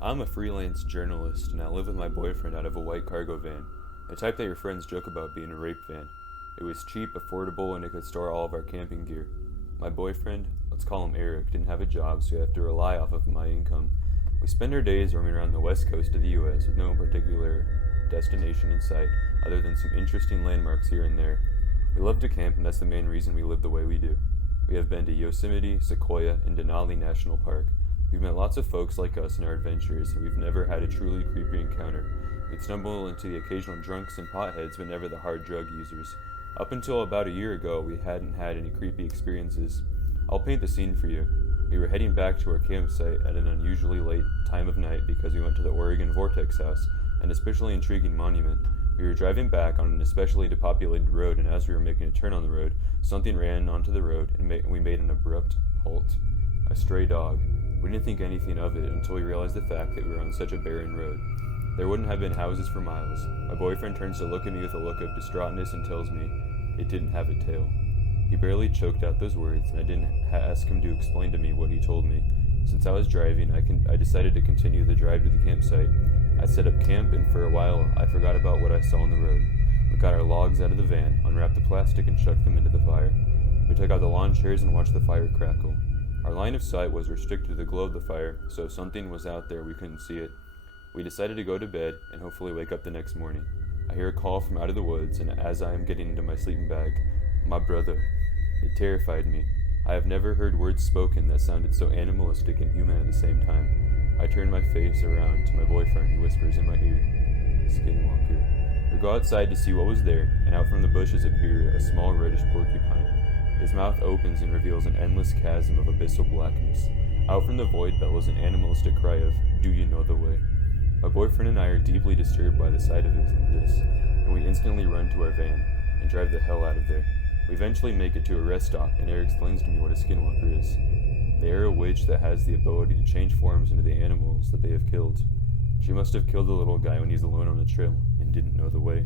I'm a freelance journalist, and I live with my boyfriend out of a white cargo van, the type that your friends joke about being a rape van. It was cheap, affordable, and it could store all of our camping gear. My boyfriend, let's call him Eric, didn't have a job, so we have to rely off of my income. We spend our days roaming around the west coast of the US with no particular destination in sight, other than some interesting landmarks here and there. We love to camp, and that's the main reason we live the way we do. We have been to Yosemite, Sequoia, and Denali National Park. We've met lots of folks like us in our adventures, and we've never had a truly creepy encounter. We'd stumble into the occasional drunks and potheads, but never the hard drug users. Up until about a year ago, we hadn't had any creepy experiences. I'll paint the scene for you. We were heading back to our campsite at an unusually late time of night because we went to the Oregon Vortex House, an especially intriguing monument. We were driving back on an especially depopulated road, and as we were making a turn on the road, something ran onto the road, and we made an abrupt halt. A stray dog. We didn't think anything of it until we realized the fact that we were on such a barren road. There wouldn't have been houses for miles. My boyfriend turns to look at me with a look of distraughtness and tells me it didn't have a tail. He barely choked out those words, and I didn't ask him to explain to me what he told me. Since I was driving, I decided to continue the drive to the campsite. I set up camp, and for a while, I forgot about what I saw on the road. We got our logs out of the van, unwrapped the plastic, and chucked them into the fire. We took out the lawn chairs and watched the fire crackle. Our line of sight was restricted to the glow of the fire, so if something was out there, we couldn't see it. We decided to go to bed and hopefully wake up the next morning. I hear a call from out of the woods, and as I am getting into my sleeping bag, my brother. It terrified me. I have never heard words spoken that sounded so animalistic and human at the same time. I turn my face around to my boyfriend, who whispers in my ear, Skinwalker. We go outside to see what was there, and out from the bushes appeared a small reddish porcupine. His mouth opens and reveals an endless chasm of abyssal blackness. Out from the void bellows an animalistic cry of, "Do you know the way?" My boyfriend and I are deeply disturbed by the sight of this, and we instantly run to our van and drive the hell out of there. We eventually make it to a rest stop, and Eric explains to me what a skinwalker is. They are a witch that has the ability to change forms into the animals that they have killed. She must have killed the little guy when he's alone on the trail and didn't know the way.